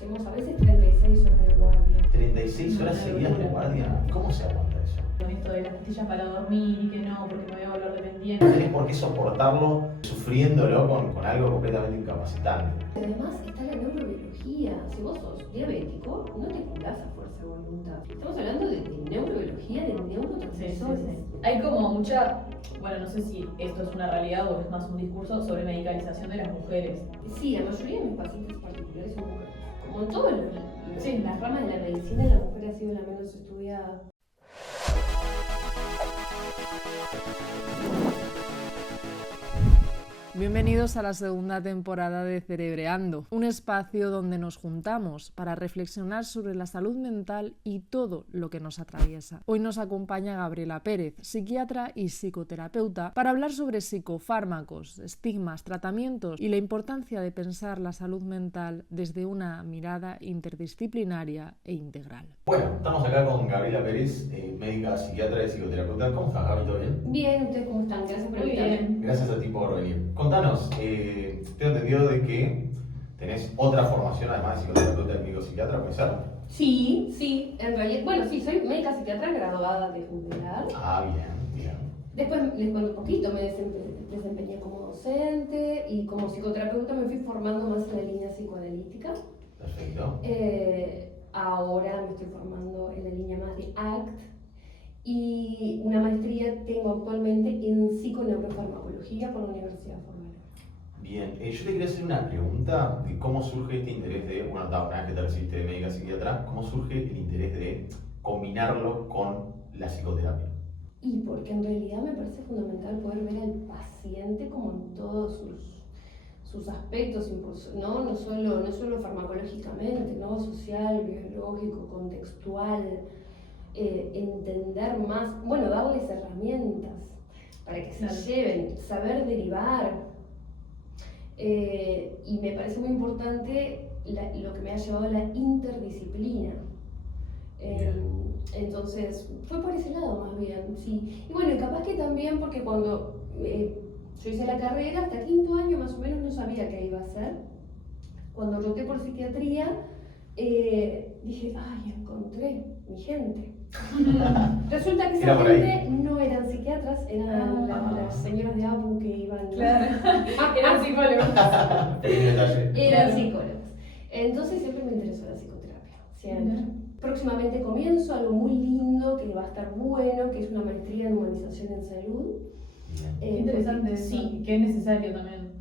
hacemos a veces 36 horas de guardia. 36 horas seguidas de guardia. ¿Cómo se aguanta eso? Con esto de las pastillas para dormir y que no, porque me voy a volver No dependiente. tenés por qué soportarlo sufriéndolo con algo completamente incapacitante. Además está la neurobiología. Si vos sos diabético, no te curás a fuerza de voluntad. Estamos hablando de neurobiología, de neurotransmisores. Hay como mucha, bueno, no sé si esto es una realidad o es más un discurso sobre medicalización de las mujeres. Sí, la mayoría de mis pacientes particulares son mujeres. Como en todas Sí. las ramas de la medicina, la mujer ha sido la menos estudiada. Bienvenidos a la segunda temporada de Cerebreando, un espacio donde nos juntamos para reflexionar sobre la salud mental y todo lo que nos atraviesa. Hoy nos acompaña Gabriela Pérez, psiquiatra y psicoterapeuta, para hablar sobre psicofármacos, estigmas, tratamientos y la importancia de pensar la salud mental desde una mirada interdisciplinaria e integral. Bueno, estamos acá con Gabriela Pérez, médica, psiquiatra y psicoterapeuta. ¿Cómo estás, Gaby? ¿Todo bien? Bien, ¿ustedes cómo están? Gracias por Muy invitarme. bien. Gracias a ti por venir. Contanos, tengo entendido de que tenés otra formación además de psicoterapeuta y médico psiquiatra, ¿puede ser? Sí, en realidad, bueno, sí, soy médica psiquiatra graduada de UNDER. Ah, bien. Después les cuento un poquito, me desempeñé como docente y como psicoterapeuta me fui formando más en la línea psicoanalítica. Perfecto. Ahora me estoy formando en la línea más de ACT y una maestría tengo actualmente en psiconeurofarmacología por la Universidad Formal. Bien, yo te quería hacer una pregunta de cómo surge este interés de, bueno, una vez que te recibiste de médica psiquiatra, ¿cómo surge el interés de combinarlo con la psicoterapia? Y porque en realidad me parece fundamental poder ver al paciente como en todos sus aspectos, ¿no? No solo farmacológicamente, ¿no? Social, biológico, contextual, entender más, bueno, darles herramientas para que se lleven, saber derivar. Y me parece muy importante lo que me ha llevado a la interdisciplina. Entonces, fue por ese lado más bien, sí. Y bueno, capaz que también porque cuando yo hice la carrera, hasta quinto año más o menos no sabía qué iba a hacer. Cuando roté por psiquiatría, dije, ay, encontré mi gente. Resulta que esa gente no eran psiquiatras, eran las señoras de APU que iban... Claro, eran psicólogos. Eran psicólogos. Entonces siempre me interesó la psicoterapia, siempre. Próximamente comienzo algo muy lindo que va a estar bueno, que es una maestría en humanización en salud. Interesante, sí, que es necesario también.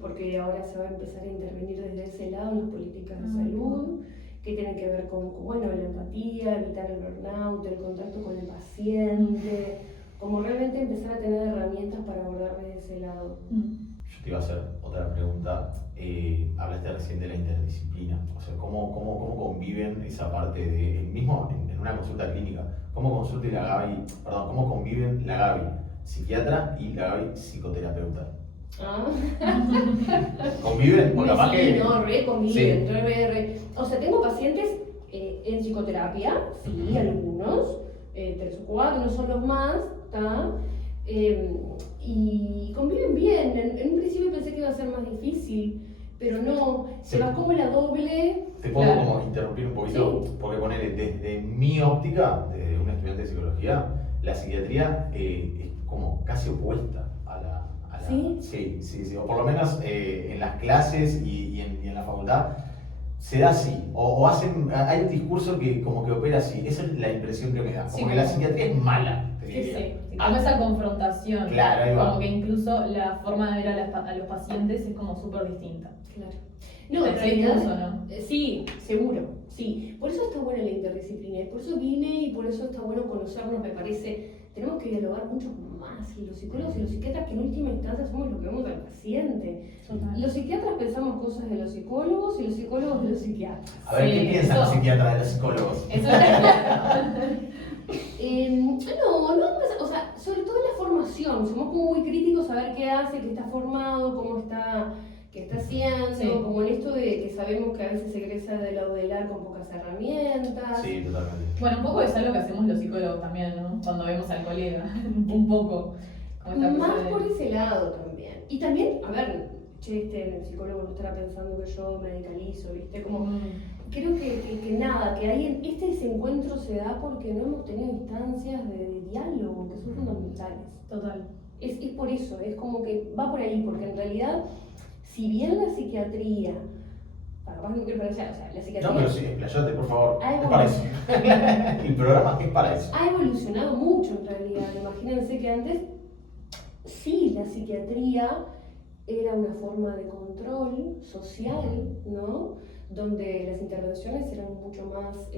Porque ahora se va a empezar a intervenir desde ese lado en las políticas de salud, que tienen que ver con bueno, la empatía, evitar el burnout, el contacto con el paciente, como realmente empezar a tener herramientas para abordar desde ese lado. Yo te iba a hacer otra pregunta. Hablaste recién de la interdisciplina, o sea, ¿cómo conviven esa parte de, mismo en una consulta clínica, cómo conviven la Gaby psiquiatra y la Gaby psicoterapeuta? ¿Conviven? Porque capaz sí, que... no, conviven, Sí. re. O sea, tengo pacientes en psicoterapia, sí, algunos, 3 o 4, no son los más, ¿tá? Y conviven bien. En un principio pensé que iba a ser más difícil, pero no, se va como la doble. Te puedo como interrumpir un poquito, porque ponele, desde mi óptica, desde un estudiante de psicología, la psiquiatría es como casi opuesta a la... ¿Sí? Sí, o por lo menos en las clases y en la facultad se da así, o hay un discurso que como que opera así, esa es la impresión que me da, como que la psiquiatría es mala, te diría. Sí, como esa confrontación, claro, ahí va. como que incluso la forma de ver a los pacientes es como súper distinta. Claro. No, en ¿Sí, realidad, incluso, no? Sí, seguro, sí. Por eso está buena la interdisciplina, y por eso vine y por eso está bueno conocernos, me parece. Tenemos que dialogar mucho más, y los psicólogos y los psiquiatras, que en última instancia somos los que vemos al paciente. Total. Los psiquiatras pensamos cosas de los psicólogos y los psicólogos de los psiquiatras. A ver, ¿qué Sí, piensan eso. los psiquiatras de los psicólogos? Eso O sea, sobre todo en la formación, somos como muy críticos a ver qué hace, qué está formado, cómo está, qué está haciendo, Sí. como en esto de que sabemos que a veces egresa de la UDELAR con pocas herramientas. Sí, totalmente. Bueno, un poco es algo que hacemos los psicólogos también, ¿no? Cuando vemos al colega, un poco. Como esta Más cosa de- por ese lado también. Y también, a ver, che, el psicólogo no estará pensando que yo medicalizo, ¿viste? Como, creo que nada, que ahí ese encuentro se da porque no hemos tenido instancias de diálogo que son fundamentales. Total. Es por eso, es como que va por ahí, porque en realidad, si bien la psiquiatría, capaz no quiero parecer, o sea, la psiquiatría... No, pero sí, explayate, por favor. Ay, Es para eso. El programa es para eso. Ha evolucionado mucho en realidad. Imagínense que antes, sí, la psiquiatría era una forma de control social, ¿no? Donde las intervenciones eran mucho más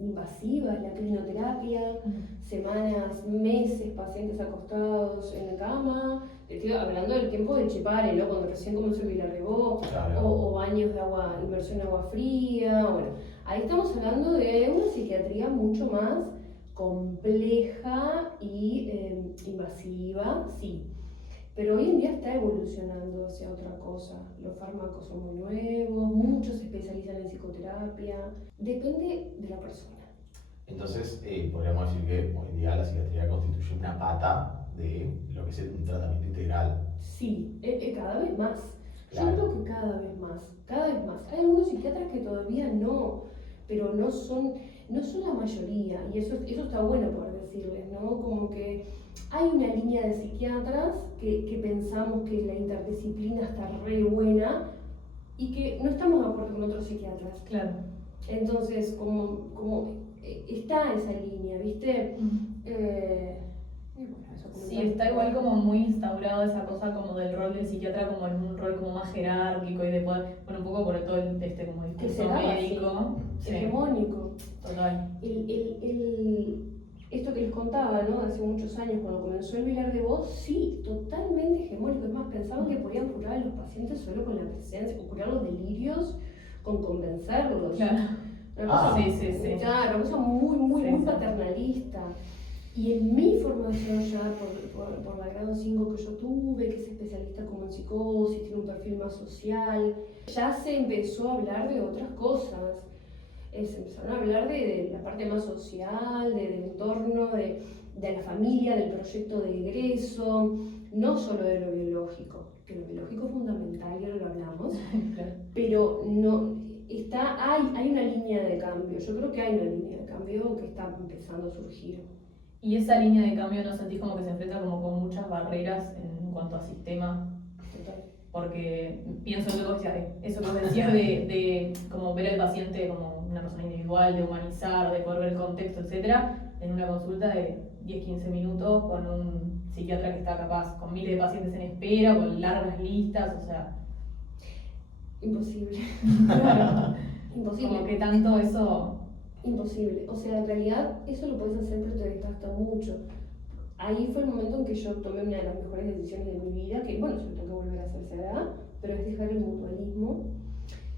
invasivas, la clinoterapia, semanas, meses, pacientes acostados en la cama. Estoy hablando del tiempo de Chepare, ¿no? Cuando recién comenzó el Villarrebó, Claro. o baños de agua, inmersión en agua fría. Bueno, ahí estamos hablando de una psiquiatría mucho más compleja y invasiva, sí. Pero hoy en día está evolucionando hacia otra cosa. Los fármacos son muy nuevos, muchos se especializan en psicoterapia. Depende de la persona. Entonces, podríamos decir que hoy en día la psiquiatría constituye una pata de lo que es un tratamiento integral. Sí, cada vez más. Claro. Yo creo que cada vez más, cada vez más. Hay algunos psiquiatras que todavía no, pero no son la mayoría. Y eso está bueno poder decirles, ¿no? Como que hay una línea de psiquiatras que pensamos que la interdisciplina está re buena y que no estamos de acuerdo con otros psiquiatras. Claro. Entonces, como está esa línea, ¿viste? Y bueno, eso Sí, está igual como muy instaurado esa cosa como del rol del psiquiatra como en un rol como más jerárquico y de poder, bueno, un poco por todo este como que se discurso daba médico. así, Sí, hegemónico. total. Esto que les contaba, ¿no? Hace muchos años, cuando comenzó el Villarrebó, sí, totalmente hegemónico. Es más, pensaban que podían curar a los pacientes solo con la presencia, o curar los delirios con convencerlos. Claro. Una cosa, sí. Claro, una cosa muy Sí. paternalista. Y en mi formación ya, por la grado 5 que yo tuve, que es especialista como en psicosis, tiene un perfil más social, ya se empezó a hablar de otras cosas. Se empezaron a hablar de la parte más social, del entorno, de la familia, del proyecto de egreso, no solo de lo biológico, que lo biológico es fundamental, ya lo hablamos, Claro. pero no, hay una línea de cambio, yo creo que hay una línea de cambio que está empezando a surgir. Y esa línea de cambio, ¿no sentís como que se enfrenta como con muchas barreras en cuanto a sistema? Total. Porque pienso en lo que decías, eso que vos decías de como ver al paciente como una persona individual, de humanizar, de poder ver el contexto, etcétera, en una consulta de 10-15 minutos con un psiquiatra que está capaz con miles de pacientes en espera, con largas listas, o sea... Imposible. Claro. Imposible. Como que tanto eso... Imposible. O sea, en realidad eso lo puedes hacer, pero te desgasta mucho. Ahí fue el momento en que yo tomé una de las mejores decisiones de mi vida, que bueno, yo tengo que volver a hacer esa edad, pero es dejar el mutualismo,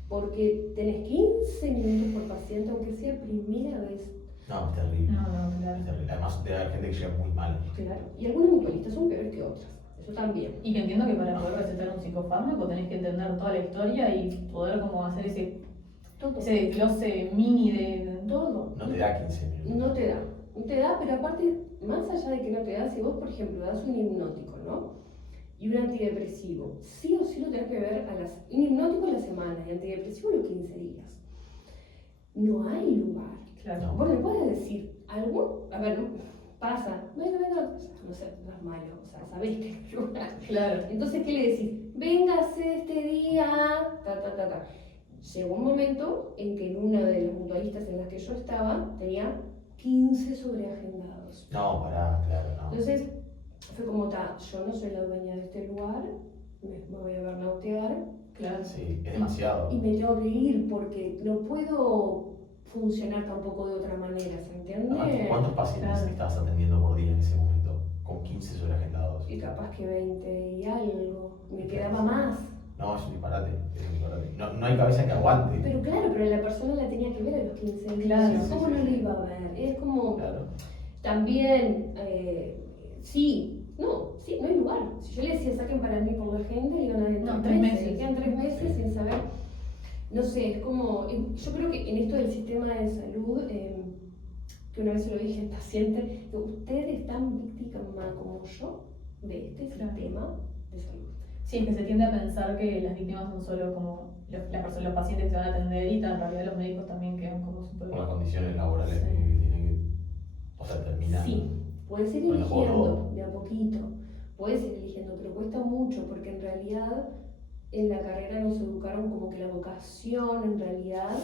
porque tenés 15 minutos por paciente, aunque sea primera vez. No, es terrible. No, claro. Es terrible. Además, debe haber gente que llega muy mal. Claro. Y algunos mutualistas son peores que otras. Eso también. Y que entiendo que para poder recetar un psicofármaco tenés que entender toda la historia y poder como hacer ese desglose mini de... Todo. No te da 15 minutos. No te da, pero aparte, más allá de que no te da, si vos, por ejemplo, das un hipnótico, ¿no? Y un antidepresivo, sí o sí lo tenés que ver un hipnótico a la semana y antidepresivo a los 15 días. No hay lugar. Claro. No. Vos le puedes decir algo, a ver, pasa, venga, no sé, no es malo, o sea, sabés que hay lugar. Claro. Entonces, ¿qué le decís? Véngase este día, ta. Llegó un momento en que en una de las mutualistas en las que yo estaba tenía 15 sobreagendados. No, pará, claro, no. Entonces fue como, yo no soy la dueña de este lugar, me voy a burnoutear. Claro. Sí, es demasiado. Y me tengo que ir porque no puedo funcionar tampoco de otra manera, ¿se entiende? Aparte, ¿cuántos pacientes Claro. estabas atendiendo por día en ese momento? Con 15 sobreagendados. Y capaz que 20 y algo, me quedaba más. No, es un disparate. No hay cabeza que aguante. Pero claro, pero la persona la tenía que ver a los 15 días. Claro, ¿Cómo sí, no sí. lo iba a ver? Es como, Claro. también, no hay lugar. Si yo le decía saquen para mí por la agenda, le iban a decir No, 3 meses. meses. Y quedan 3 meses Sí. sin saber. No sé, es como, yo creo que en esto del sistema de salud, que una vez se lo dije al paciente, ustedes están víctimas como yo de este Claro. sistema de salud. Sí, es que se tiende a pensar que las víctimas son solo como los pacientes que se van a atender y en realidad los médicos también quedan como súper... Por las condiciones laborales Sí. que tienen que, o sea, terminan. Sí, puedes ir Bueno, eligiendo de a poquito, puedes ir eligiendo, pero cuesta mucho porque en realidad en la carrera nos educaron como que la vocación en realidad...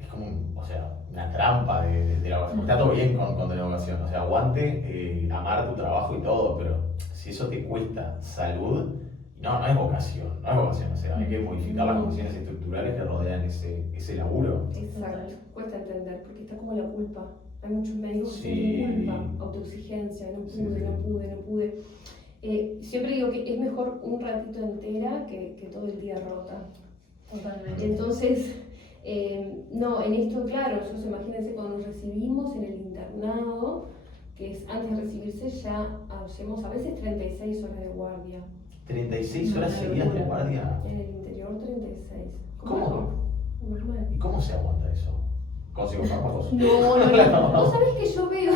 Es como, o sea, una trampa de la vocación. Está todo bien con de la vocación, o sea, aguante, amar tu trabajo y todo, pero si eso te cuesta salud, no es vocación, no es vocación, o sea, hay que modificar las condiciones estructurales que rodean ese laburo. Exacto, cuesta entender porque está como la culpa. Hay muchos médicos que Sí. sienten culpa, autoexigencia, no Sí, pude, sí, no sí. pude, no pude. Siempre digo que es mejor un ratito entera que todo el día rota. Totalmente. Entonces, no, en esto, claro, nosotros imagínense cuando nos recibimos en el internado, que es antes de recibirse ya hacemos a veces 36 horas de guardia. 36 horas Una seguidas de locura. guardia. En el interior 36. ¿Cómo? Normal. ¿Y cómo se aguanta eso? ¿Con psicofármacos? No, vos sabés que yo veo.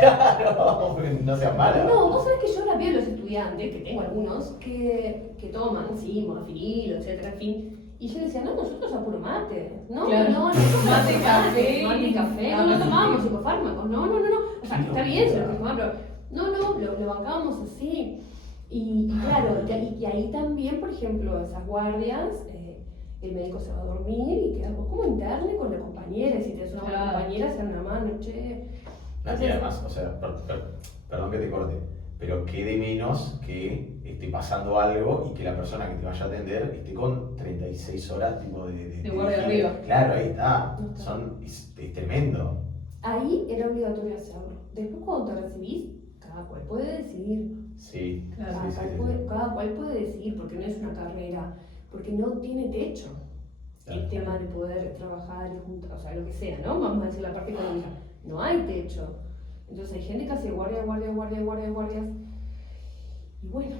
Claro, no seas mala. No, vos sabés que yo la veo a los estudiantes, que tengo algunos, que toman, sí, modafinil, etcétera, en fin. Y yo decía, no, nosotros a puro mate. No, Claro. no tomamos Mate, café. Mate, café. Ah, No sí. tomamos psicofármacos. No. O sea, Qué está bien, se lo locura. tomamos, pero no, lo bancábamos así. Y claro, y ahí también, por ejemplo, esas guardias, el médico se va a dormir y quedas vos como interne con la compañera. Y si tenés una buena Claro. compañera, se dan una mano, che. Nati, además, o sea, perdón que te corte, pero qué de menos que esté pasando algo y que la persona que te vaya a atender esté con 36 horas tipo De guardia arriba. Claro, ahí está. No está. Es tremendo. Ahí era obligatorio hacerlo. Después cuando te recibís, cada cual puede decidir. Sí, Claro. sí, sí, sí. Cada cual puede decidir, porque no es una carrera, porque no tiene techo. El Claro. tema de poder trabajar y juntar, o sea, lo que sea, ¿no? Vamos a decir la parte económica. No hay techo. Entonces hay gente que hace guardias. Y bueno.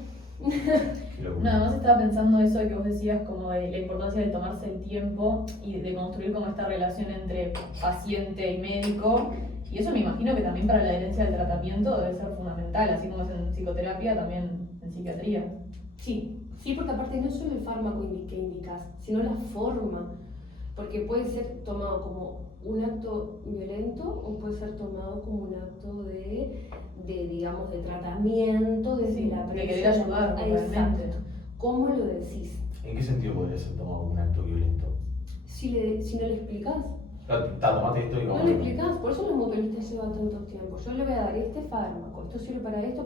Qué locura. Nada más estaba pensando eso de que vos decías como de la importancia de tomarse el tiempo y de construir como esta relación entre paciente y médico. Y eso me imagino que también para la adherencia del tratamiento debe ser fundamental, así como es en psicoterapia, también en psiquiatría. Sí, porque aparte no es solo el fármaco que indicas, sino la forma. Porque puede ser tomado como un acto violento o puede ser tomado como un acto de digamos, de tratamiento desde Sí, la de querer ayudar, realmente. Exacto. ¿Cómo lo decís? ¿En qué sentido podría ser tomado como un acto violento? Si no le explicás. Tomate esto y No vamos. le explicás, por eso los mutualistas llevan tanto tiempo. Yo le voy a dar este fármaco, esto sirve para esto.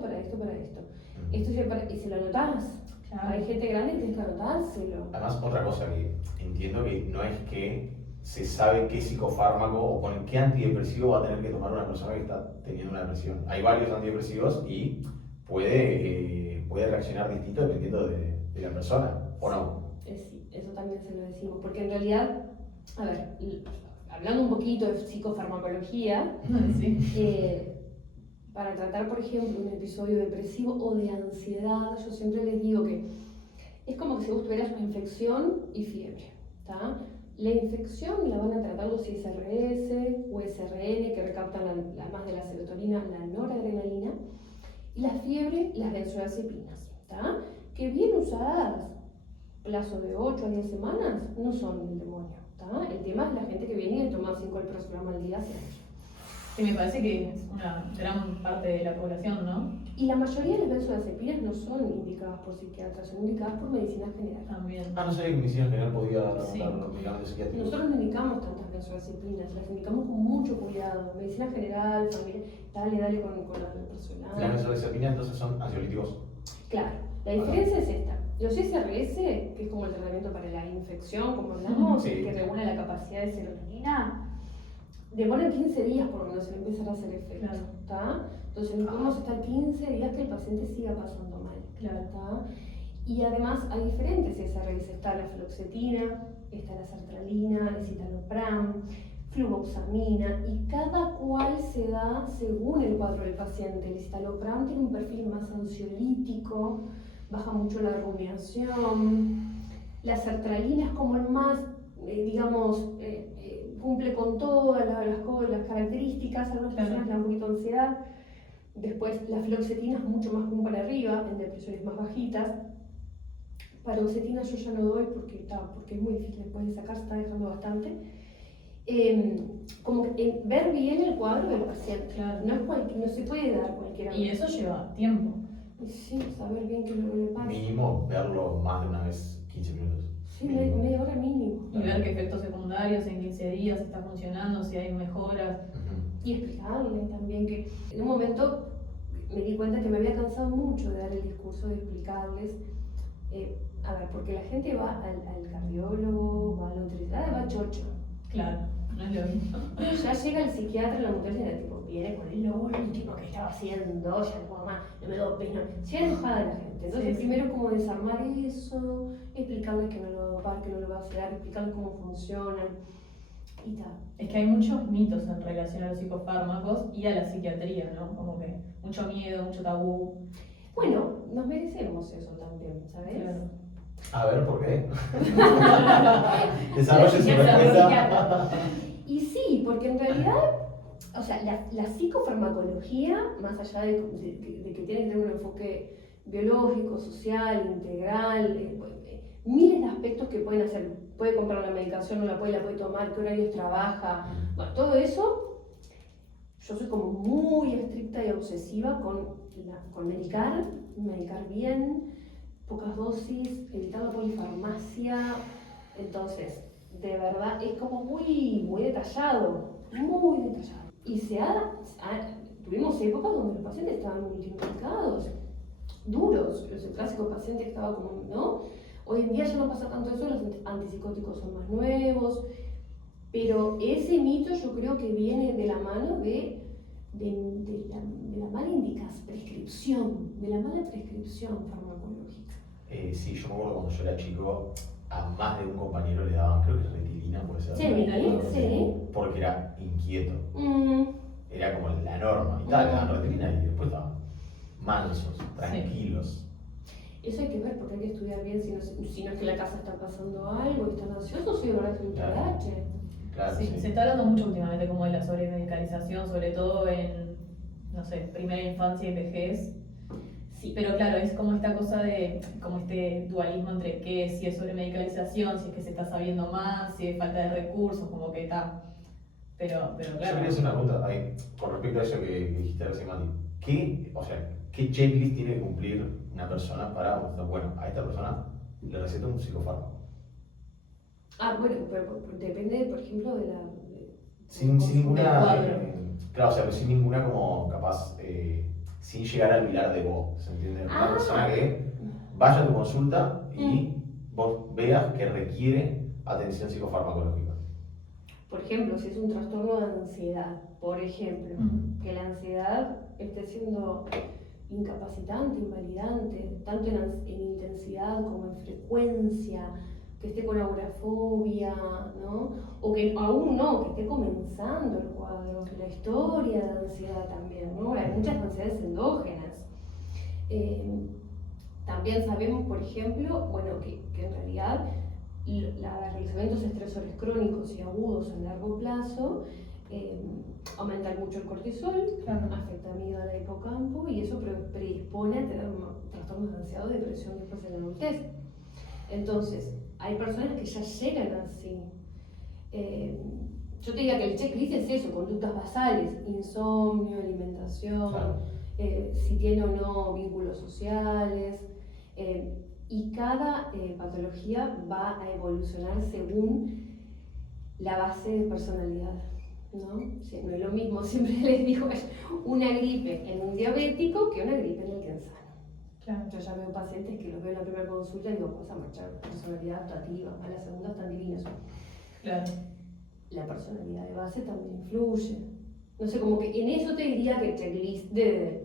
Esto sirve para... y se lo anotás. Hay gente grande que tienes que anotárselo. Además, otra cosa que entiendo que no es que se sabe qué psicofármaco o con qué antidepresivo va a tener que tomar una persona que está teniendo una depresión. Hay varios antidepresivos y puede reaccionar distinto dependiendo de la persona, ¿o no? Sí, eso también se lo decimos, porque en realidad, a ver, hablando un poquito de psicofarmacología, Sí. para tratar, por ejemplo, un episodio depresivo o de ansiedad, yo siempre les digo que es como que si vos tuvieras una infección y fiebre, ¿tá? La infección la van a tratar los ISRS o SRN, que recaptan más de la serotonina, la noradrenalina, y la fiebre, las benzodiazepinas, ¿tá? Que bien usadas, plazo de 8 a 10 semanas, no son el demonio, ¿tá? El tema es la gente que viene y toma 5 alprazolam al día hace años. Que me parece que es una gran parte de la población, ¿no? Y la mayoría de las benzodiazepinas no son indicadas por psiquiatras, son indicadas por medicina general. También. No sabía que medicina general podía dar Sí. medicamentos psiquiátricos. Nosotros no indicamos tantas benzodiazepinas, las indicamos con mucho cuidado. Medicina general, familia, dale con la personal. Las benzodiazepinas entonces son ansiolíticos. Claro, la diferencia es esta. Los SRS, que es como el tratamiento para la infección, como hablamos, Sí. que regula la capacidad de serotonina, demoran 15 días por lo menos en empezar a hacer efecto. Claro. ¿Tá? Entonces no podemos estar 15 días que el paciente siga pasando mal. Claro. ¿Tá? Y además hay diferentes SRS, está la fluoxetina, está la sertralina, el citalopram, fluvoxamina, y cada cual se da según el cuadro del paciente. El citalopram tiene un perfil más ansiolítico, baja mucho la rumiación. La sertralina es como el más, digamos, cumple con todas las características, algunas personas le dan un poquito de ansiedad. Después la fluoxetina es mucho más como para arriba, en depresiones más bajitas. Paroxetina yo ya no doy porque es muy difícil después de sacar, se está dejando bastante. Como que ver bien el cuadro del paciente, Claro. no se puede dar cualquier Y eso lleva tiempo. Sí, saber bien qué es lo que le pasa. Mínimo verlo más de una vez 15 minutos. Sí, media hora mínimo. Y ver qué efectos secundarios en 15 días está funcionando, si hay mejoras. Ujú. Y explicarle también que en un momento me di cuenta que me había cansado mucho de dar el discurso, de explicarles. A ver, porque la gente va al cardiólogo, va al nutricionista, va a chocho. Claro, no es lo mismo. Ya llega el psiquiatra, la nutricionista, tipo, viene con el último que estaba haciendo, ya no puedo más, no me doy pena. Llega enojada la gente. Entonces, Sí. primero como desarmar eso, explicarles que no lo va a dopar, que no lo va a hacer, explicarles cómo funcionan y tal. Es que hay muchos mitos en relación a los psicofármacos y a la psiquiatría, ¿no? Como que mucho miedo, mucho tabú. Bueno, nos merecemos eso también, ¿sabes? Claro. A ver, ¿por qué? Desarrolle su respuesta. Y sí, porque en realidad, o sea, la psicofarmacología, más allá de que tiene que tener un enfoque biológico, social, integral, miles de aspectos que pueden hacer. Puede comprar la medicación, no la puede tomar, qué horarios trabaja, bueno, todo eso. Yo soy como muy estricta y obsesiva con medicar bien, pocas dosis, evitar la polifarmacia. Entonces, de verdad, es como muy detallado, muy detallado. Y tuvimos épocas donde los pacientes estaban multiplicados, duros. El clásico paciente que estaba como, ¿no? Hoy en día ya no pasa tanto eso, los antipsicóticos son más nuevos, pero ese mito yo creo que viene de la mano de la mala prescripción, de la mala prescripción farmacológica. Sí, yo me acuerdo cuando yo era chico, a más de un compañero le daban, creo que retilina, puede ser. Sí. Porque era inquieto. Mm, Era como la norma y tal, le daban retilina y después estaban mansos, tranquilos. Eso hay que ver porque hay que estudiar bien si no es que en la casa está pasando algo, están ansiosos y ahora es un Claro. TDAH. Claro, Sí, sí. se está hablando mucho últimamente como de la sobremedicalización, sobre todo en, no sé, primera infancia y vejez. Sí, pero claro, es como esta cosa de, como este dualismo entre que si es sobremedicalización, si es que se está sabiendo más, si es falta de recursos, como que está. Pero Yo claro. quería hacer una pregunta ahí, con respecto a eso que dijiste recién, Mati. ¿Qué checklist tiene que cumplir una persona para, bueno, a esta persona le receta un psicofármaco? Bueno, pero depende, por ejemplo, de la... Sin ninguna, cuadro. claro, o sea, pero sin ninguna como capaz, sin llegar al pilar de vos, ¿se entiende? Una persona que vaya a tu consulta y vos veas que requiere atención psicofarmacológica. Por ejemplo, si es un trastorno de ansiedad, por ejemplo, que la ansiedad esté siendo incapacitante, invalidante, tanto en intensidad como en frecuencia, que esté con agorafobia, ¿no? O que aún no, que esté comenzando el cuadro, la historia de ansiedad también, ¿no? Hay muchas ansiedades endógenas. También sabemos, por ejemplo, bueno, que en realidad los eventos estresores crónicos y agudos a largo plazo aumentan mucho el cortisol, afecta a amígdala y hipocampo y eso predispone a tener trastornos de ansiedad o depresión después de la adultez. Entonces, hay personas que ya llegan así. Yo te diría que el checklist es eso, conductas basales, insomnio, alimentación, Claro. Si tiene o no vínculos sociales. Y cada patología va a evolucionar según la base de personalidad, ¿no? Sí, no es lo mismo, siempre les digo, una gripe en un diabético que una gripe en el que es sano. Claro. Yo ya veo pacientes que los veo en la primera consulta y digo, cosa marchar, personalidad adaptativa, a la segunda están divinos. Claro. La personalidad de base también influye. No sé, como que en eso te diría que checklist de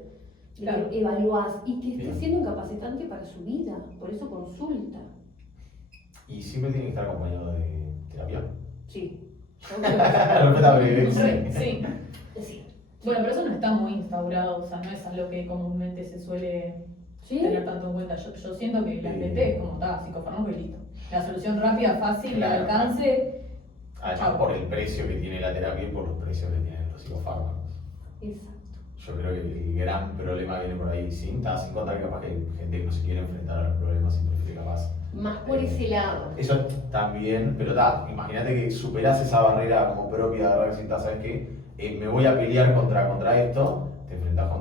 Claro. que evaluás y que esté Bien. siendo incapacitante para su vida, por eso consulta. Y siempre tiene que estar acompañado de terapia. Sí. Respetable, Sí. Sí. Bueno, pero eso no está muy instaurado, o sea, no es algo que comúnmente se suele ¿Sí? tener tanto en cuenta. Yo siento que la PT es como está, psicofármaco y listo. La solución rápida, fácil, Claro. al alcance. Además, por el precio que tiene la terapia y por los precios que tienen los psicofármacos. Exacto. Yo creo que el gran problema viene por ahí, sin contar que capaz que hay gente que no se quiere enfrentar a los problemas y prefiere capaz Más por ese lado. Eso también, pero imagínate que superás esa barrera como propia de ver si ¿sabes qué? Me voy a pelear contra esto, te enfrentás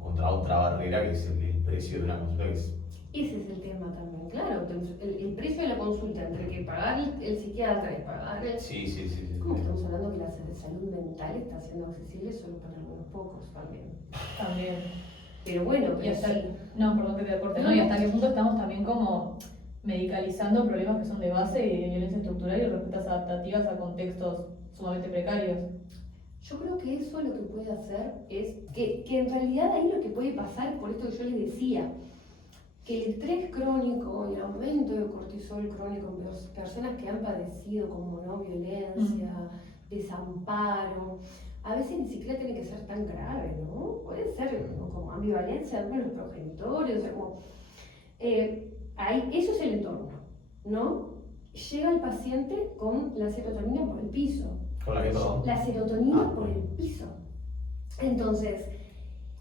contra otra barrera que es el precio de una consulta que es... Ese es el tema también, claro. Entonces, el precio de la consulta entre que pagar el psiquiatra y pagar el... Sí. ¿Cómo estamos hablando que la salud mental está siendo accesible solo para algunos pocos también? También. Pero bueno, Y pero hasta, sí. no, perdón que te corte, ¿no? Y hasta qué punto estamos también como medicalizando problemas que son de base y de violencia estructural y respuestas adaptativas a contextos sumamente precarios. Yo creo que eso lo que puede hacer es que en realidad ahí lo que puede pasar, por esto que yo les decía, que el estrés crónico, el aumento de cortisol crónico en personas que han padecido como no violencia, desamparo, a veces ni siquiera tiene que ser tan grave, ¿no? Puede ser ¿no? como ambivalencia de los progenitores, o sea, como... eso es el entorno, ¿no? Llega el paciente con la serotonina por el piso. ¿Con la que todo? La serotonina por el piso. Entonces,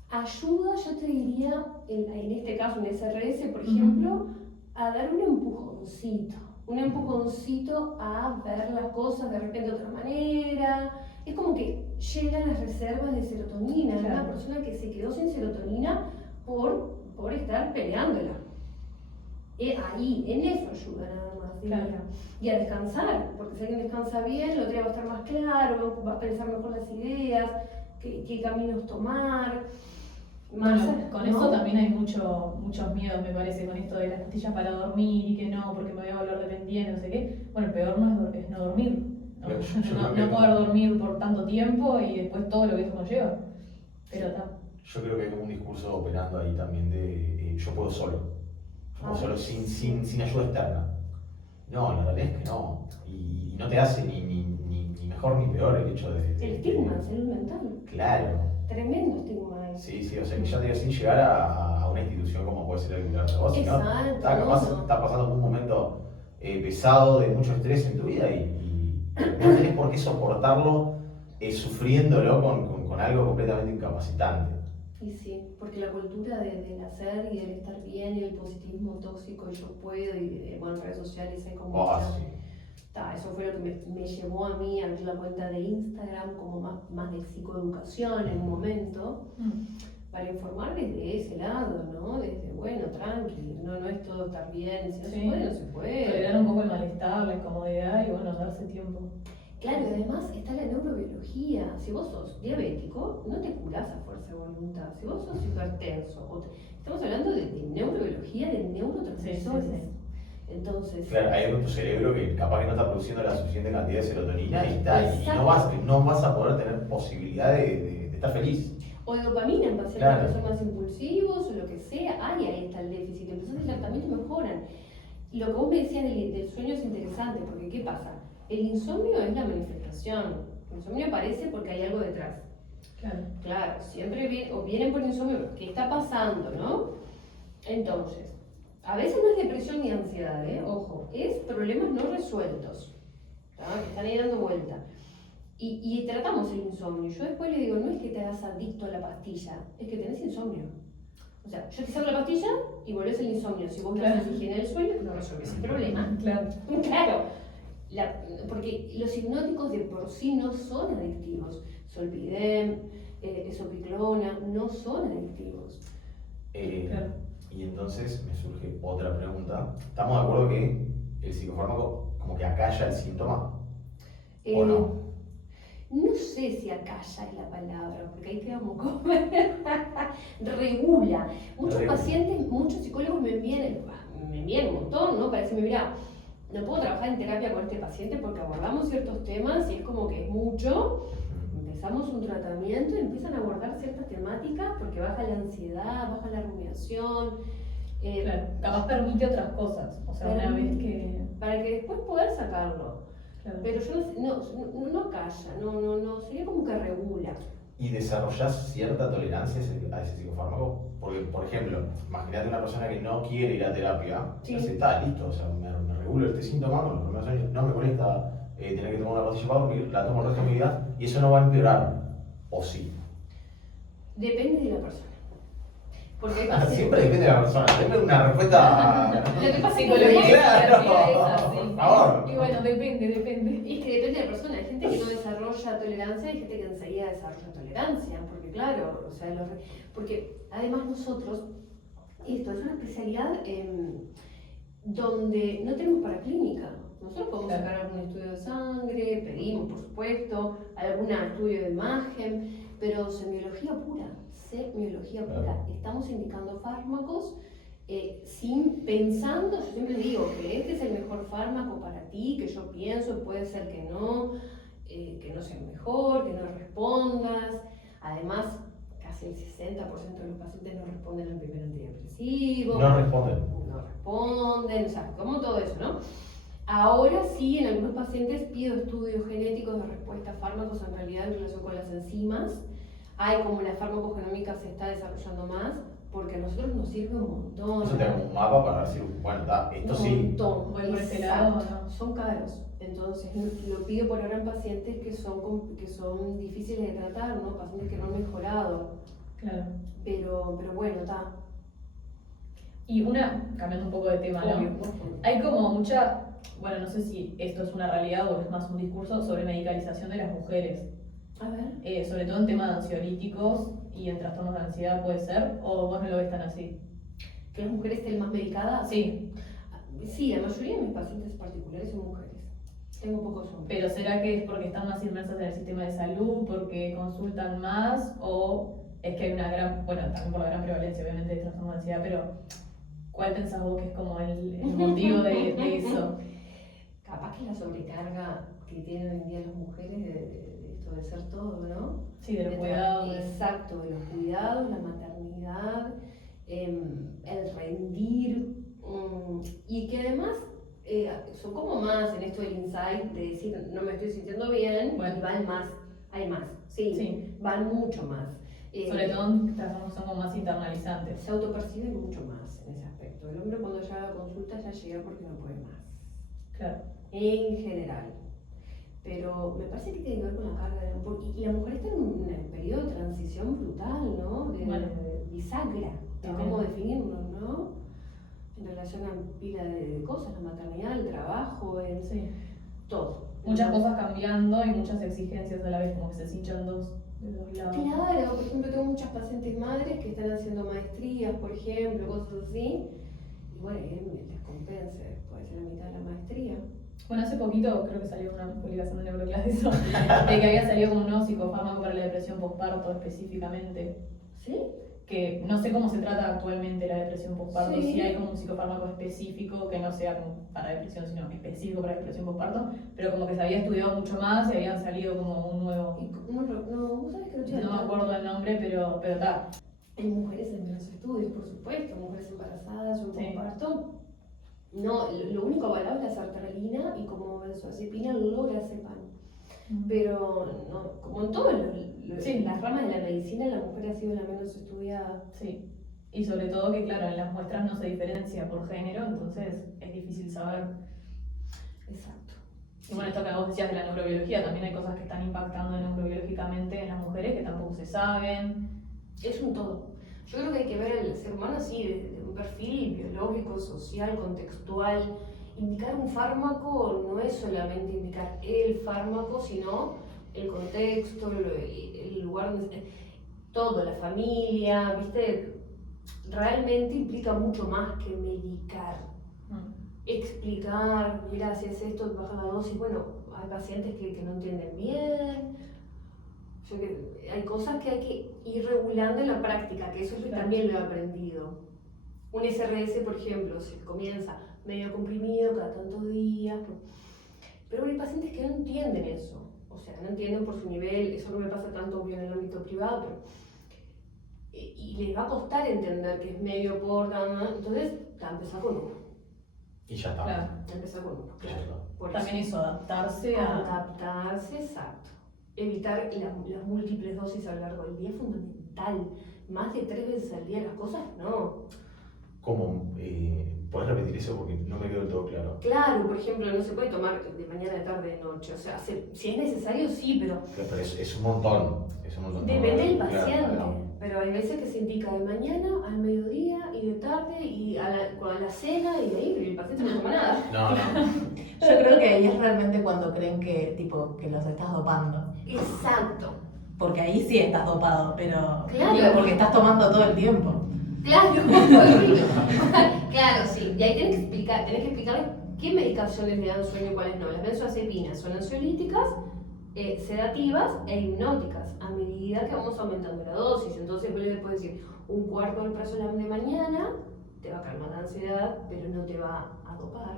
ayuda, yo te diría, en este caso, en SRS, por ejemplo, a dar un empujoncito a ver las cosas de repente de otra manera. Es como que llegan las reservas de serotonina. Claro. Una persona que se quedó sin serotonina por estar peleándola. Ahí, en eso ayuda nada más. Claro. Y a descansar, porque si alguien descansa bien, el otro día va a estar más claro, va a pensar mejor las ideas, qué caminos tomar. Bueno, con ¿no? eso también hay muchos miedos, me parece, con esto de las pastillas para dormir y que no, porque me voy a volver dependiente, no sé qué. Bueno, peor es no dormir. No, Pero yo no poder dormir por tanto tiempo y después todo lo que eso conlleva. Pero está. Yo creo que hay como un discurso operando ahí también de yo puedo solo. Yo puedo solo sin ayuda externa. No, la realidad es que no. Y no te hace ni mejor ni peor el hecho de... El estigma en salud mental. Claro. Tremendo estigma ese. Sí, o sea, que ya te digo, sin llegar a una institución como puede ser el Pilar de vos, sino Exacto, estás pasando por un momento pesado de mucho estrés en tu vida y no tenés por qué soportarlo sufriéndolo con algo completamente incapacitante. Y sí, porque la cultura del hacer y del estar bien y el positivismo tóxico y yo puedo y bueno, en redes sociales hay como... Sí. Eso fue lo que me llevó a mí a abrir la cuenta de Instagram como más de psicoeducación en un momento, para informar desde ese lado, ¿no? Desde, bueno, tranqui, no es todo estar bien, si no se puede, no se puede. Tolerar un poco el malestar, la incomodidad y bueno, darse tiempo. Claro, y además está la neurobiología. Si vos sos diabético, no te curás a fuerza de voluntad. Si vos sos hipertenso, estamos hablando de neurobiología, de neurotransmisores. Sí. Entonces, Claro, hay algo en tu cerebro que capaz que no está produciendo la suficiente cantidad de serotonina y Exacto. no vas a poder tener posibilidad de estar feliz. o de dopamina en pacientes Claro. que son más impulsivos o lo que sea, ahí está el déficit. Entonces el tratamiento mejoran. Lo que vos me decías del sueño es interesante, porque ¿qué pasa? El insomnio es la manifestación. El insomnio aparece porque hay algo detrás. Claro, siempre vienen por insomnio, ¿qué está pasando, no? Entonces, a veces no es depresión ni ansiedad, ojo, es problemas no resueltos, ¿tá? Que están ahí dando vuelta. Y tratamos el insomnio. Yo después le digo, no es que te hagas adicto a la pastilla, es que tenés insomnio. O sea, yo te saco la pastilla y volvés al insomnio. Si vos no haces higiene del sueño, no resuelves el problema. Claro. Porque los hipnóticos de por sí no son adictivos. Solpidem, esopiclona, no son adictivos. Y entonces me surge otra pregunta. ¿Estamos de acuerdo que el psicofármaco como que acalla el síntoma? ¿O no? No sé si acalla es la palabra, porque ahí quedamos como... regula. Muchos pacientes, muchos psicólogos me envían un montón, ¿no? Para decirme, mira, no puedo trabajar en terapia con este paciente porque abordamos ciertos temas y es como que es mucho. Empezamos un tratamiento y empiezan a abordar ciertas temáticas porque baja la ansiedad, baja la rumiación. Claro, capaz permite otras cosas, o sea, una vez que... Para que después poder sacarlo. Claro. Pero yo no calla, no, sería como que regula. ¿Y desarrollás cierta tolerancia a ese psicofármaco? Porque, por ejemplo, imagínate una persona que no quiere ir a terapia, Sí. entonces está listo, o sea, me regulo este síntoma, con los primeros años no me molesta tener que tomar una pastilla para dormir, la tomo el resto de mi vida y eso no va a empeorar, ¿o sí? Depende de la persona. Porque hay pacientes... Siempre depende de la persona. Depende de una respuesta. Lo que pasa es que Psicología y Claro, psicología es así. por favor. Y bueno, depende. Es que depende de la persona. Hay gente que no desarrolla tolerancia y hay gente que enseguida desarrolla tolerancia. Porque claro, o sea, porque además nosotros, esto es una especialidad donde no tenemos paraclínica. Nosotros podemos Claro. sacar algún estudio de sangre, pedimos por supuesto, algún estudio de imagen, pero semiología pura. Claro. Estamos indicando fármacos pensando, yo siempre digo que este es el mejor fármaco para ti, que yo pienso, puede ser que no sea el mejor, que no respondas. Además, casi el 60% de los pacientes no responden al primer antidepresivo. No responden. No responden, o sea, como todo eso, ¿no? Ahora sí, en algunos pacientes pido estudios genéticos de respuesta a fármacos en realidad en relación con las enzimas. Hay como la farmacogenómica se está desarrollando más, porque a nosotros nos sirve un montón. Eso te da como un mapa para decir, bueno, esto sí. Un montón. Voy por ese lado, Exacto. ¿no? Son caros. Entonces, lo pido por ahora en pacientes que son difíciles de tratar, ¿no? Pacientes que no han mejorado. Claro. Pero bueno, está. Y cambiando un poco de tema, ¿no? Hay como mucha, bueno, no sé si esto es una realidad o es más un discurso sobre medicalización de las mujeres. A ver. Sobre todo en temas de ansiolíticos y en trastornos de ansiedad, ¿puede ser? ¿O vos no lo ves tan así? ¿Que las mujeres estén más medicadas? Sí. Sí, la mayoría de mis pacientes particulares son mujeres. Tengo pocos hombres. Pero ¿será que es porque están más inmersas en el sistema de salud, porque consultan más, o es que hay una gran, bueno, también por la gran prevalencia obviamente de trastornos de ansiedad, pero ¿cuál pensás vos que es como el motivo de eso? Capaz que la sobrecarga que tienen hoy en día las mujeres de esto de ser todo, ¿no? Sí, de los cuidados. Exacto, de los cuidados, la maternidad, el rendir, y que además son como más en esto del insight de decir no me estoy sintiendo bien, Bueno. y van más, hay más, sí. Van mucho más. Sobre todo en trastornos son como más internalizantes. Se autoperciben mucho más en ese aspecto. El hombre cuando llega a la consulta ya llega porque no puede más. Claro. En general. Pero me parece que tiene que ver con la carga y la mujer está en un periodo de transición brutal, ¿no? De bisagra, de cómo definirnos, ¿no? En relación a pila de cosas, la maternidad, el trabajo, Sí. todo. Muchas cosas cambiando y muchas exigencias a la vez, como que se hinchan de dos lados. Claro, por ejemplo, tengo muchas pacientes madres que están haciendo maestrías, por ejemplo, cosas así. Y bueno, les compensa después la mitad de la maestría. Bueno, hace poquito creo que salió una publicación de Neuroclass de eso, de que había salido como un nuevo psicofármaco para la depresión postparto específicamente. ¿Sí? Que no sé cómo se trata actualmente la depresión postparto, Sí. si hay como un psicofármaco específico que no sea como para depresión, sino específico para depresión postparto, pero como que se había estudiado mucho más y habían salido como un nuevo, No, vos sabés que no tiene no me acuerdo el nombre, pero está. Hay mujeres en menos estudios, por supuesto, mujeres embarazadas o en Sí. posparto. No, lo único avalado es la sertralina y como benzodiazepina el lorazepam. Pero no, como en todas las ramas de la medicina, la mujer ha sido la menos estudiada. Sí, y sobre todo que claro, en las muestras no se diferencia por género, entonces es difícil saber. Exacto. Y bueno, esto que vos decías de la neurobiología, también hay cosas que están impactando neurobiológicamente en las mujeres que tampoco se saben. Es un todo. Yo creo que hay que ver al ser humano así, de un perfil biológico, social, contextual. Indicar un fármaco no es solamente indicar el fármaco, sino el contexto, el lugar donde todo, la familia, ¿viste? Realmente implica mucho más que medicar. Explicar, mira, si haces esto, baja la dosis. Bueno, hay pacientes que no entienden bien. Hay cosas que hay que ir regulando en la práctica, que eso yo también lo he aprendido. Un SRS, por ejemplo, se comienza medio comprimido cada tantos días. Pero hay pacientes que no entienden eso. O sea, no entienden por su nivel. Eso no me pasa tanto obvio en el ámbito privado, pero y les va a costar entender que es medio por entonces empezar con uno. Y ya está. Claro. Empezar con uno, Ya claro. está. Por También eso. eso, adaptarse a... Adaptarse, exacto. Evitar las múltiples dosis a lo largo del día es fundamental. Más de 3 veces al día las cosas, no. ¿Cómo? ¿Podés repetir eso? Porque no me quedó del todo claro. Claro, por ejemplo, no se puede tomar de mañana, de tarde, de noche. O sea, si es necesario, sí, pero Pero es un montón. Es un montón. depende del Claro, paciente. claro. Pero hay veces que se indica de mañana, al mediodía y de tarde y a la cena y ahí el paciente no toma nada. No, no. Yo creo que ahí es realmente cuando creen que, tipo, que los estás dopando. Exacto. Porque ahí sí estás dopado, pero Claro. digo, porque estás tomando todo el tiempo. Claro, claro, sí. Y ahí tenés que explicarles qué medicaciones le dan sueño y cuáles no. Las benzodiazepinas son ansiolíticas, sedativas e hipnóticas, a medida que vamos aumentando la dosis. Entonces vos le puedes decir un cuarto de alprazolam de mañana, te va a calmar la ansiedad, pero no te va a dopar.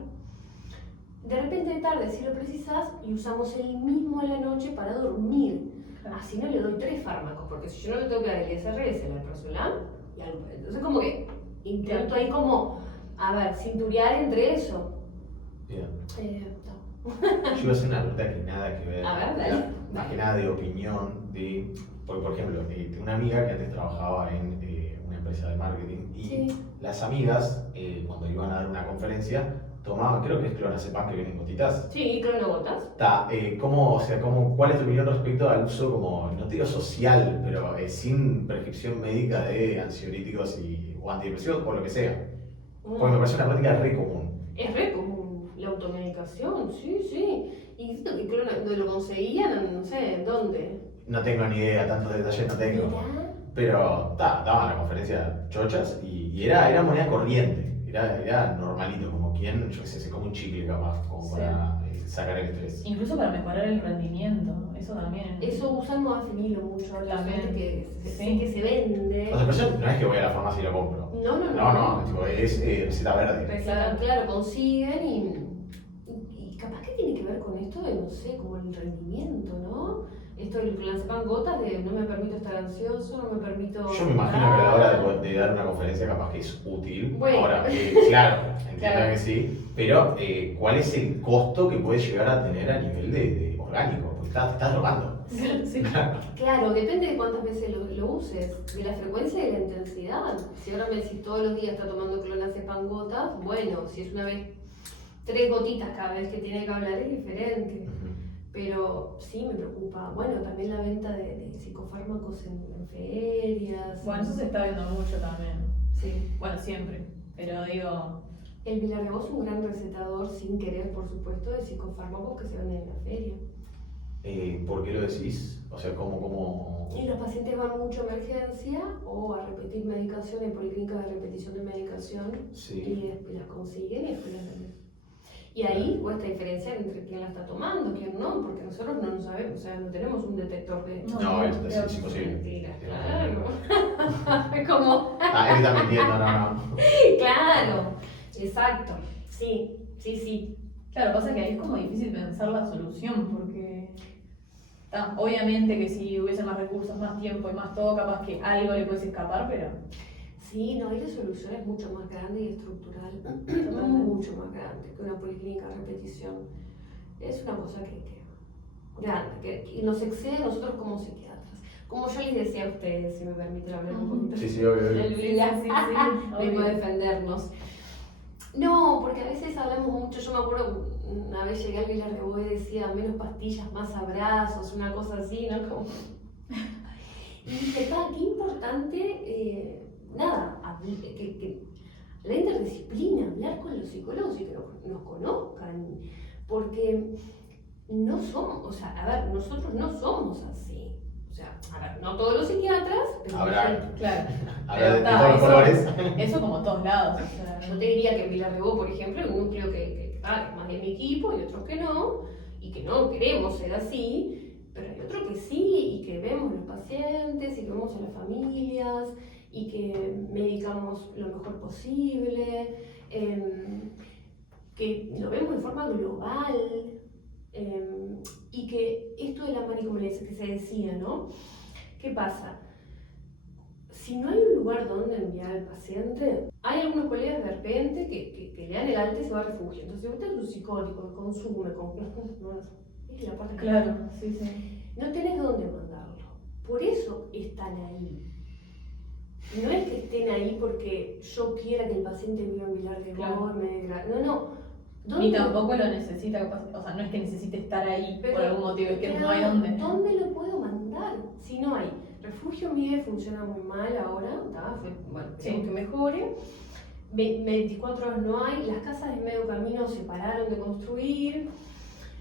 De repente de tarde, si lo precisas, y usamos el mismo a la noche para dormir. Así no le doy 3 fármacos, porque si yo no le tengo que dar el SRS, el alprazolam, y algo. Entonces como que intento ahí como, a ver, cinturear entre eso. Bien. No. Yo iba a hacer una pregunta que nada que ver. A ver, dale. Más que nada de opinión. Porque, por ejemplo, tengo una amiga que antes trabajaba en una empresa de marketing y Sí. las amigas, cuando iban a dar una conferencia, tomaban, creo que es clonazepam que viene en gotitas. Sí, cronogotas. ¿Cuál es tu opinión respecto al uso, como, no te digo social, pero sin prescripción médica de ansiolíticos o antidepresivos o lo que sea? Porque me parece una práctica re común. Es re común la automedicación, sí. Y donde lo conseguían, no sé, ¿dónde? No tengo ni idea, tantos detalles no tengo. Mirá. Pero daban la conferencia chochas y era moneda corriente, era normalito, como quien, yo qué sé, se come un chicle capaz, como Sí. para sacar el estrés. Incluso para mejorar el rendimiento, eso también. Eso usan modafinilo mucho, la También. gente que Sí. que se vende. O sea, pero yo no es que voy a la farmacia y lo compro. No. Tipo, es receta verde. Recetan, claro, consiguen y capaz que tiene que ver con esto de, no sé, como el rendimiento, ¿no? Esto del clonazepam gotas de no me permito estar ansioso, no me permito... Yo me imagino que a la hora de dar una conferencia capaz que es útil. Bueno. Ahora, claro, entiendo Claro. que sí, pero ¿cuál es el costo que puede llegar a tener a nivel de orgánico? Porque te estás robando. Sí. Claro, depende de cuántas veces lo uses, de la frecuencia y de la intensidad. Si ahora me decís todos los días está tomando clonazepam gotas, bueno, si es una vez, 3 gotitas cada vez que tiene que hablar es diferente. Pero sí me preocupa. Bueno, también la venta de psicofármacos en ferias. Bueno, eso se está viendo mucho también. Sí. Bueno, siempre. Pero digo, El Vilarrebos es un gran recetador, sin querer, por supuesto, de psicofármacos que se venden en la feria. ¿Por qué lo decís? O sea, ¿cómo? Y los pacientes van mucho a emergencia o a repetir medicación en policlínicas de repetición de medicación Sí. y después las consiguen y después las venden. Y ahí cuesta diferenciar entre quién la está tomando, quién no, porque nosotros no lo sabemos, o sea, no tenemos un detector de No, es imposible. mentiras, claro. Es como, Él está mintiendo, no. claro, exacto, sí. claro, pasa que ahí es como difícil pensar la solución, porque obviamente que si hubiese más recursos, más tiempo y más todo, capaz que algo le puedes escapar, pero Sí, no, ahí la solución es mucho más grande y estructural, mucho más grande que una policlínica de repetición. Es una cosa grande, que nos excede a nosotros como psiquiatras. Como yo les decía a ustedes, si me permiten hablar un poquito. Sí, obvio. El Villa, sí, vengo a obvio. defendernos. No, porque a veces hablamos mucho, yo me acuerdo una vez llegué al Vilarrebó y decía menos pastillas, más abrazos, una cosa así, ¿no? Como... Y dije, qué importante, que la interdisciplina, hablar con los psicólogos y que nos conozcan, porque no somos, o sea, a ver, nosotros no somos así. O sea, a ver, no todos los psiquiatras, pero Habrá. claro. Habla de Pero todos los eso- colores. Eso como todos lados. O sea, yo te diría que en Vilarrebó, por ejemplo, hay un núcleo que es más de mi equipo y otros que no, y que no queremos ser así, pero hay otro que sí, y que vemos los pacientes, y que vemos a las familias, y que medicamos lo mejor posible, que lo vemos de forma global, y que esto de la manicomialesia que se decía, ¿no? ¿Qué pasa? Si no hay un lugar donde enviar al paciente, hay algunos colegas de repente que le dan el alta y se va a refugio. Entonces, usted es un psicótico que consume, es la parte que claro, sí. no tenés dónde mandarlo. Por eso están ahí. no es que estén ahí porque yo quiera que el paciente viva en Vilar de Claro. Borne, no. Ni tampoco lo necesita, o sea, no es que necesite estar ahí por algún motivo, es que no hay dónde. ¿Dónde lo puedo mandar? Si no hay. Refugio Mie funciona muy mal ahora, bueno, Sí. tenemos que mejore. 24 horas no hay, las casas de medio camino se pararon de construir.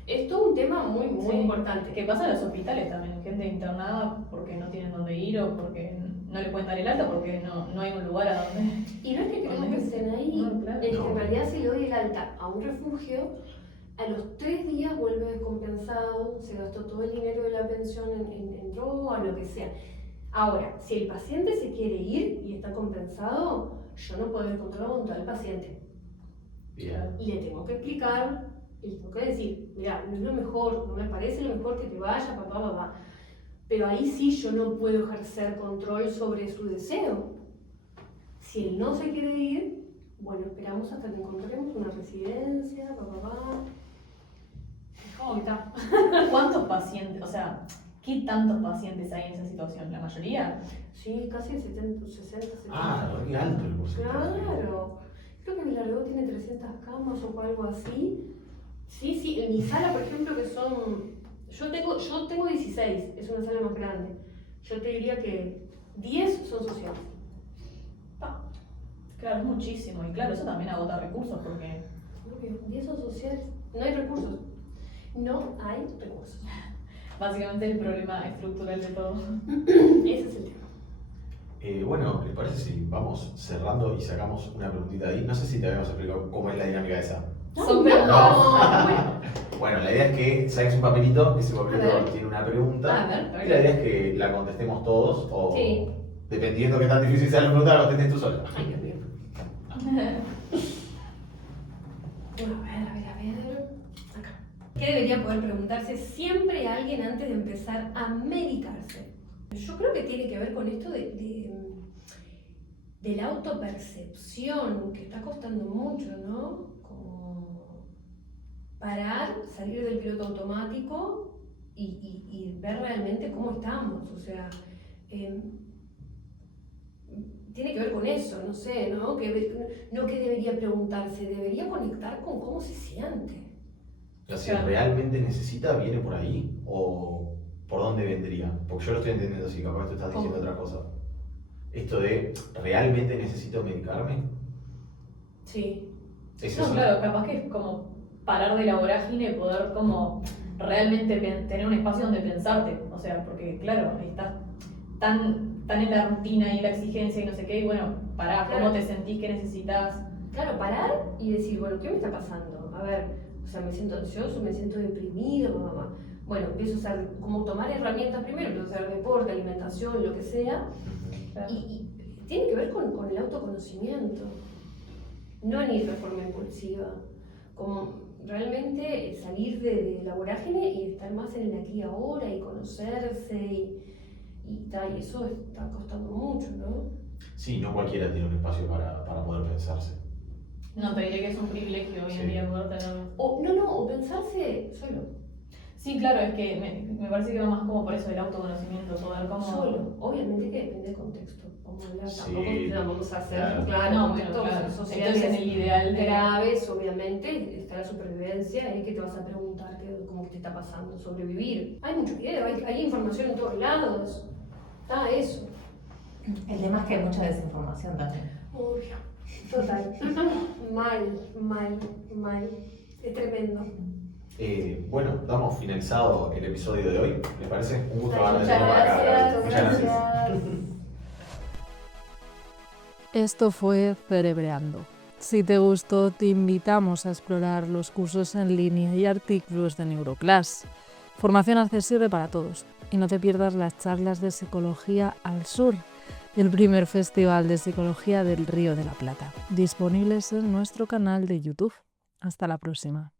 Es todo un tema muy Sí. importante. Que pasa en los hospitales también, gente internada porque no tienen dónde ir o porque no le pueden dar el alta porque no hay un lugar a donde... Y no es que queremos que estén ahí, No, claro. es que No. en realidad si le doy el alta a un refugio, a los 3 días vuelve descompensado, se gastó todo el dinero de la pensión en droga, lo que sea. Ahora, si el paciente se quiere ir y está compensado, yo no puedo ir contra la voluntad del paciente. Bien. Y le tengo que explicar, y le tengo que decir, mira, no es lo mejor, no me parece lo mejor que te vayas, papá. Pero ahí sí yo no puedo ejercer control sobre su deseo. Si él no se quiere ir, bueno, esperamos hasta que encontremos una residencia, papá. ¿Cómo está? ¿Cuántos pacientes, o sea, qué tantos pacientes hay en esa situación? ¿La mayoría? Sí, casi el 70, 60, 70. Ah, re alto el porcentaje. Claro. Creo que Vilarregó tiene 300 camas o algo así. Sí, en mi sala, por ejemplo, que son... Yo tengo 16, es una sala más grande. Yo te diría que 10 son sociales. Claro, es muchísimo. Y claro, eso también agota recursos porque... Obvio, 10 son sociales. No hay recursos. No hay recursos. básicamente es el problema estructural de todo. Ese es el tema. Bueno, ¿les parece si vamos cerrando y sacamos una preguntita ahí? No sé si te habíamos explicado cómo es la dinámica esa. Son preguntas. Bueno, la idea es que saques un papelito, ese A papelito ver. tiene una pregunta. A ver. Y la idea es que la contestemos todos, o Sí. dependiendo qué tan difícil sea la pregunta, la contestes tú sola. Ay, Dios mío. A ver. Acá. ¿Qué debería poder preguntarse siempre a alguien antes de empezar a medicarse? Yo creo que tiene que ver con esto de la autopercepción, que está costando mucho, ¿no? Como parar, salir del piloto automático y ver realmente cómo estamos. O sea, tiene que ver con eso, no sé, ¿no? No que debería preguntarse, debería conectar con cómo se siente. O sea, si Claro. realmente necesita, ¿viene por ahí? ¿O por dónde vendría? Porque yo lo estoy entendiendo así, capaz tú estás diciendo ¿Cómo? otra cosa. Esto de, ¿realmente necesito medicarme? Sí. ¿Es No, eso? claro, capaz que es como parar de la vorágine y poder como realmente tener un espacio donde pensarte. O sea, porque claro, estás tan en la rutina y en la exigencia y no sé qué, y bueno, pará, Claro. ¿cómo te sentís que necesitas? Claro, parar y decir, bueno, ¿qué me está pasando? A ver, o sea, me siento ansioso, me siento deprimido, mamá. Bueno, empiezo a usar, como tomar herramientas primero, empiezo a hacer deporte, alimentación, lo que sea. Y tiene que ver con el autoconocimiento, no en ir de forma impulsiva, como realmente salir de la vorágine y estar más en el aquí y ahora y conocerse y eso está costando mucho, ¿no? Sí, no cualquiera tiene un espacio para poder pensarse. No, te diré que es un privilegio hoy en Sí. día poder tenerlo. O pensarse solo. Sí, claro, es que me parece que va más como por eso el autoconocimiento, poder como... Solo, obviamente que depende del contexto. Vamos a hablar, Sí, tampoco vamos a hacer, claro. claro, No, contextos bueno, claro. sociales Entonces en el ideal de... graves, obviamente, está la supervivencia, es que te vas a preguntar cómo te está pasando sobrevivir. Hay mucho video, hay información en todos lados, está eso. El tema es que hay mucha desinformación también. Obvio, total. mal, es tremendo. Bueno, damos finalizado el episodio de hoy. ¿Les parece? Un gusto Ay, haberla muchas tenido por acá. gracias, Muchas gracias. Esto fue Cerebreando. Si te gustó, te invitamos a explorar los cursos en línea y artículos de Neuroclass. Formación accesible para todos. Y no te pierdas las charlas de Psicología al Sur, el primer festival de psicología del Río de la Plata, disponibles en nuestro canal de YouTube. Hasta la próxima.